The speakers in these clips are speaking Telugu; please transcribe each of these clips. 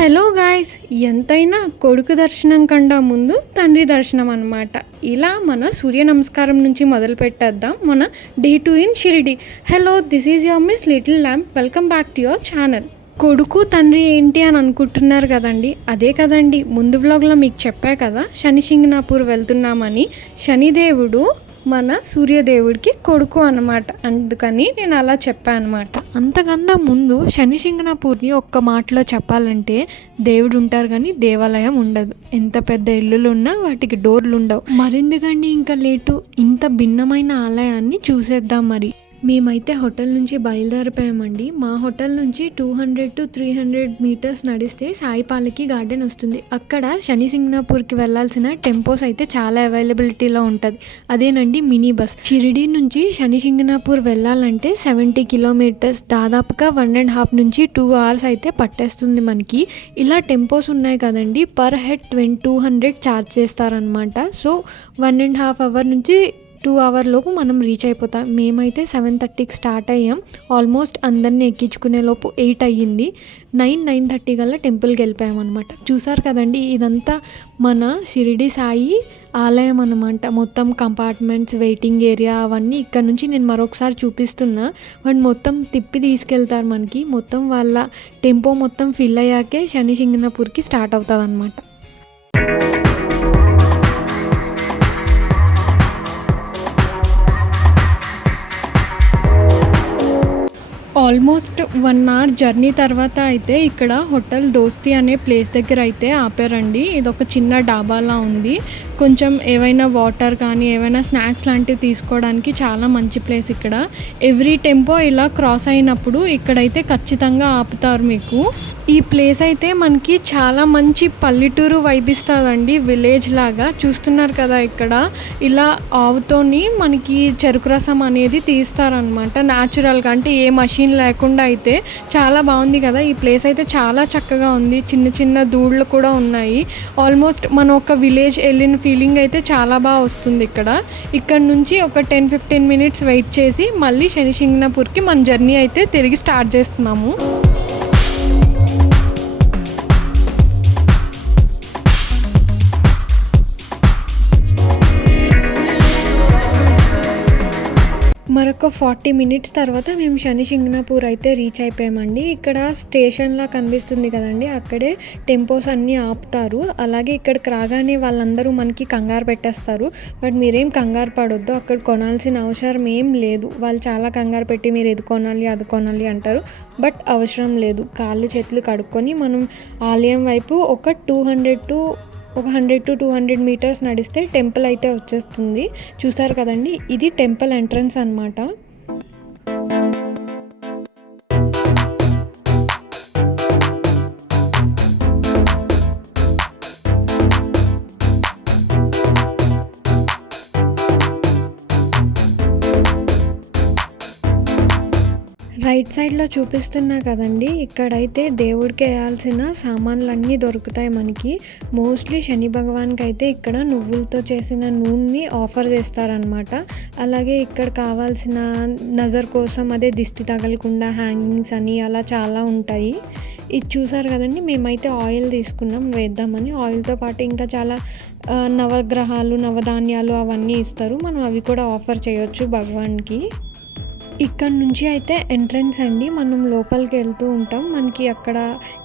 హలో గాయ్స్ ఎంతైనా కొడుకు దర్శనం కన్నా ముందు తండ్రి దర్శనం అనమాట ఇలా మన సూర్య నమస్కారం నుంచి మొదలు పెట్టేద్దాం మన day two in Shirdi. Hello this is your Miss Little Lamp. Welcome back to your channel. కొడుకు తండ్రి ఏంటి అని అనుకుంటున్నారు కదండి? అదే కదండి ముందు బ్లాగ్లో మీకు చెప్పా కదా శని సింగనాపూర్ వెళ్తున్నామని. శనిదేవుడు మన సూర్యదేవుడికి కొడుకు అన్నమాట. అందుకని నేను అలా చెప్పాను అనమాట అంతకన్నా ముందు శనిశింగణాపూర్ని ఒక్క మాటలో చెప్పాలంటే దేవుడు ఉంటారు కానీ దేవాలయం ఉండదు. ఎంత పెద్ద ఇల్లులు ఉన్నా వాటికి డోర్లు ఉండవు మరెందుకండి ఇంకా లేటు? ఇంత భిన్నమైన ఆలయాన్ని చూసేద్దాం మరి. మేమైతే హోటల్ నుంచి బయలుదేరిపోయామండి. మా హోటల్ నుంచి two hundred to three hundred metres నడిస్తే సాయిపాలకి గార్డెన్ వస్తుంది. అక్కడ శని సింగ్నాపూర్కి వెళ్ళాల్సిన టెంపోస్ అయితే చాలా అవైలబిలిటీలో ఉంటుంది. అదేనండి మినీ బస్. షిరిడి నుంచి శని సింగ్నాపూర్ వెళ్ళాలంటే సెవెంటీ కిలోమీటర్స్. దాదాపుగా వన్ అండ్ హాఫ్ నుంచి టూ అవర్స్ అయితే పట్టేస్తుంది మనకి. ఇలా టెంపోస్ ఉన్నాయి కదండి per head twenty two hundred charge చేస్తారనమాట so one and half hour నుంచి టూ అవర్ లోపు మనం రీచ్ అయిపోతాం. మేమైతే సెవెన్ థర్టీకి స్టార్ట్ అయ్యాం. ఆల్మోస్ట్ అందరినీ ఎక్కించుకునే లోపు ఎయిట్ అయ్యింది. నైన్ నైన్ థర్టీ కల్లా టెంపుల్కి వెళ్ళిపోయాం అనమాట చూసారు కదండి ఇదంతా మన షిరిడి సాయి ఆలయం అనమాట మొత్తం కంపార్ట్మెంట్స్ వెయిటింగ్ ఏరియా అవన్నీ ఇక్కడ నుంచి నేను మరొకసారి చూపిస్తున్నా. వాడు మొత్తం తిప్పి తీసుకెళ్తారు మనకి. మొత్తం వాళ్ళ టెంపో మొత్తం ఫిల్ అయ్యాకే శని సింగనాపూర్కి స్టార్ట్ అవుతుంది అనమాట ఆల్మోస్ట్ వన్ అవర్ జర్నీ తర్వాత అయితే ఇక్కడ హోటల్ దోస్తి అనే ప్లేస్ దగ్గర అయితే ఆపారండి. ఇది ఒక చిన్న డాబాలా ఉంది. కొంచెం ఏవైనా వాటర్ కానీ ఏవైనా స్నాక్స్ లాంటివి తీసుకోవడానికి చాలా మంచి ప్లేస్ ఇక్కడ. ఎవ్రీ టెంపో ఇలా క్రాస్ అయినప్పుడు ఇక్కడైతే ఖచ్చితంగా ఆపుతారు మీకు. ఈ ప్లేస్ అయితే మనకి చాలా మంచి పల్లెటూరు వైబిస్తుందండి విలేజ్ లాగా. చూస్తున్నారు కదా ఇక్కడ. ఇలా ఆవుతోని మనకి చెరుకు రసం అనేది తీస్తారనమాట న్యాచురల్గా అంటే ఏ మషిన్ లేకుండా అయితే చాలా బాగుంది కదా. ఈ ప్లేస్ అయితే చాలా చక్కగా ఉంది. చిన్న చిన్న దూళ్ళు కూడా ఉన్నాయి. ఆల్మోస్ట్ మనం ఒక విలేజ్ వెళ్ళిన ఫీలింగ్ అయితే చాలా బాగా వస్తుంది ఇక్కడ. ఇక్కడ నుంచి ఒక టెన్ ఫిఫ్టీన్ మినిట్స్ వెయిట్ చేసి మళ్ళీ శనిశింగనపూర్కి మన జర్నీ అయితే తిరిగి స్టార్ట్ చేస్తున్నాము. you మరొక ఫార్టీ మినిట్స్ తర్వాత మేము శని సింగ్నాపూర్ అయితే రీచ్ అయిపోయామండి. ఇక్కడ స్టేషన్లా కనిపిస్తుంది కదండి. అక్కడే టెంపోస్ అన్నీ ఆపుతారు. అలాగే ఇక్కడికి రాగానే వాళ్ళందరూ మనకి కంగారు పెట్టేస్తారు. బట్ మీరేం కంగారు పడొద్దు. అక్కడ కొనాల్సిన అవసరం ఏం లేదు. వాళ్ళు చాలా కంగారు పెట్టి మీరు ఇది కొనాలి అది కొనాలి అంటారు. బట్ అవసరం లేదు. కాళ్ళు చేతులు కడుక్కొని మనం ఆలయం వైపు ఒక టూ హండ్రెడ్ టు ఒక hundred to two hundred metres నడిస్తే టెంపుల్ అయితే వచ్చేస్తుంది. చూసారు కదండి? ఇది టెంపుల్ ఎంట్రన్స్ అనమాట రైట్ సైడ్లో చూపిస్తున్నా కదండి ఇక్కడైతే దేవుడికి వేయాల్సిన సామాన్లన్నీ దొరుకుతాయి మనకి. మోస్ట్లీ శని భగవాన్కి అయితే ఇక్కడ నువ్వులతో చేసిన నూనెని ఆఫర్ చేస్తారనమాట అలాగే ఇక్కడ కావాల్సిన నజర్ కోసం అదే దిష్టి తగలకుండా హ్యాంగింగ్స్ అని అలా చాలా ఉంటాయి. ఇది చూసారు కదండి మేమైతే ఆయిల్ తీసుకున్నాం వేద్దామని. ఆయిల్తో పాటు ఇంకా చాలా నవగ్రహాలు నవధాన్యాలు అవన్నీ ఇస్తారు. మనం అవి కూడా ఆఫర్ చేయొచ్చు భగవాన్కి. ఇక్కడ నుంచి అయితే ఎంట్రన్స్ అండి. మనం లోపలికి వెళ్తూ ఉంటాం. మనకి అక్కడ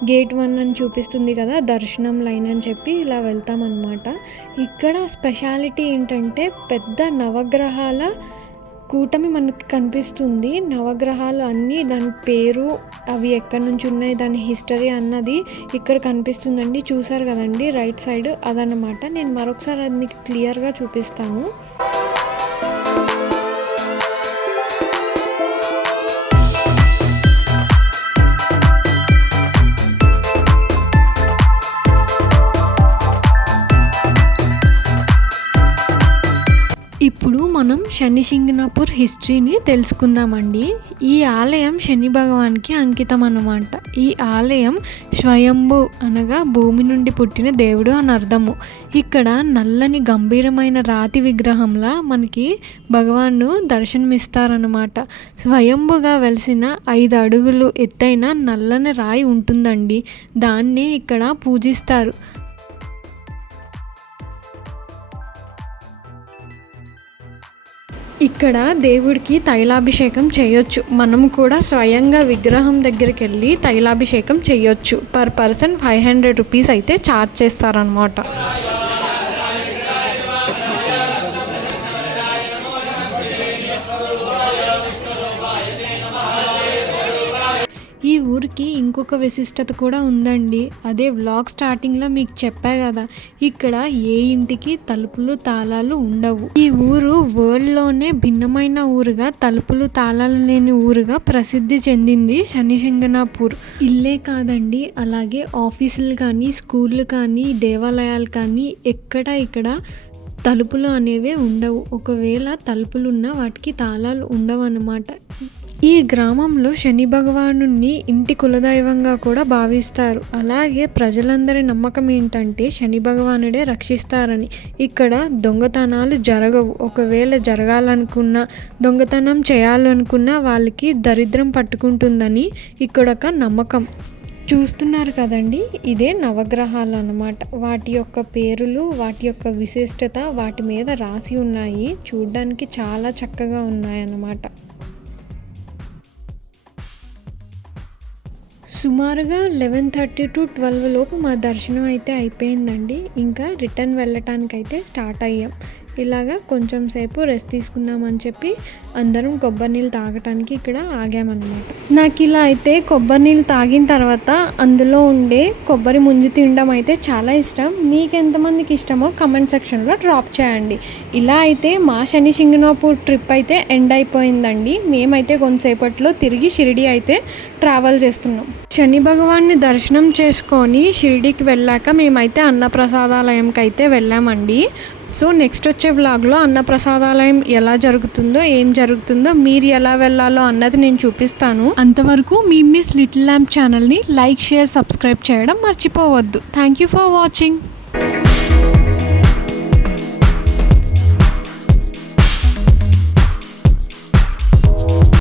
గేట్ వన్ అని చూపిస్తుంది కదా దర్శనం లైన్ అని చెప్పి ఇలా వెళ్తాం అనమాట ఇక్కడ స్పెషాలిటీ ఏంటంటే పెద్ద నవగ్రహాల కూటమి మనకి కనిపిస్తుంది. నవగ్రహాలు అన్నీ దాని పేరు అవి ఎక్కడి నుంచి ఉన్నాయి దాని హిస్టరీ అన్నది ఇక్కడ కనిపిస్తుందండి. చూసారు కదండి రైట్ సైడ్ అదనమాట నేను మరొకసారి అది మీకు క్లియర్గా చూపిస్తాను. ఇప్పుడు మనం శని సింగనాపూర్ హిస్టరీని తెలుసుకుందామండి. ఈ ఆలయం శని భగవాన్కి అంకితం అన్నమాట. ఈ ఆలయం స్వయంభు అనగా భూమి నుండి పుట్టిన దేవుడు అని అర్థము. ఇక్కడ నల్లని గంభీరమైన రాతి విగ్రహంలా మనకి భగవాను దర్శనమిస్తారనమాట స్వయంభుగా వెలిసిన ఐదు అడుగులు ఎత్తైన నల్లని రాయి ఉంటుందండి. దాన్ని ఇక్కడ పూజిస్తారు. ఇక్కడ దేవుడికి తైలాభిషేకం చేయొచ్చు. మనం కూడా స్వయంగా విగ్రహం దగ్గరికి వెళ్ళి తైలాభిషేకం చేయొచ్చు. Per person five hundred rupees అయితే ఛార్జ్ చేస్తారనమాట ఊరికి ఇంకొక విశిష్టత కూడా ఉందండి. అదే వ్లాగ్ స్టార్టింగ్లో మీకు చెప్పా కదా ఇక్కడ ఏ ఇంటికి తలుపులు తాళాలు ఉండవు. ఈ ఊరు వరల్డ్లోనే భిన్నమైన ఊరుగా తలుపులు తాళాలు లేని ఊరుగా ప్రసిద్ధి చెందింది శనిశంగనాపూర్. ఇల్లే కాదండి అలాగే ఆఫీసులు కానీ స్కూళ్ళు కానీ దేవాలయాలు కానీ ఎక్కడ ఇక్కడ తలుపులు అనేవి ఉండవు. ఒకవేళ తలుపులు ఉన్నా వాటికి తాళాలు ఉండవు అన్నమాట ఈ గ్రామంలో శని భగవాను ఇంటి కులదైవంగా కూడా భావిస్తారు. అలాగే ప్రజలందరి నమ్మకం ఏంటంటే శని భగవానుడే రక్షిస్తారని. ఇక్కడ దొంగతనాలు జరగవు. ఒకవేళ జరగాలనుకున్నా దొంగతనం చేయాలనుకున్నా వాళ్ళకి దరిద్రం పట్టుకుంటుందని ఇక్కడ ఒక నమ్మకం. చూస్తున్నారు కదండి ఇదే నవగ్రహాలు అన్నమాట. వాటి యొక్క పేరులు వాటి యొక్క విశిష్టత వాటి మీద రాసి ఉన్నాయి. చూడ్డానికి చాలా చక్కగా ఉన్నాయన్నమాట సుమారుగా లెవెన్ థర్టీ టు ట్వెల్వ్ లోపు మా దర్శనం అయితే అయిపోయిందండి. ఇంకా రిటర్న్ వెళ్ళటానికైతే స్టార్ట్ అయ్యాం. ఇలాగా కొంచెం సేపు రెస్ట్ తీసుకుందామని చెప్పి అందరం కొబ్బరి నీళ్ళు తాగటానికి ఇక్కడ ఆగామన్నమాట. నాకు ఇలా అయితే కొబ్బరి నీళ్ళు తాగిన తర్వాత అందులో ఉండే కొబ్బరి ముంజు తినడం అయితే చాలా ఇష్టం. మీకు ఎంతమందికి ఇష్టమో కమెంట్ సెక్షన్లో డ్రాప్ చేయండి. ఇలా అయితే మా శని సింగనాపూర్ ట్రిప్ అయితే ఎండ్ అయిపోయిందండి. మేమైతే కొంతసేపట్లో తిరిగి షిరిడి అయితే ట్రావెల్ చేస్తున్నాం. శని భగవాన్ని దర్శనం చేసుకొని షిరిడికి వెళ్ళాక మేమైతే అన్నప్రసాదాలయంకి అయితే వెళ్ళామండి. సో నెక్స్ట్ వచ్చే వ్లాగ్లో అన్నప్రసాదాలయం ఎలా జరుగుతుందో ఏం జరుగుతుందో మీరు ఎలా వెళ్ళాలో అన్నది నేను చూపిస్తాను. అంతవరకు మీ మిస్ లిటిల్ ల్యాంప్ ఛానల్ని లైక్ షేర్ సబ్స్క్రైబ్ చేయడం మర్చిపోవద్దు. Thank you for watching.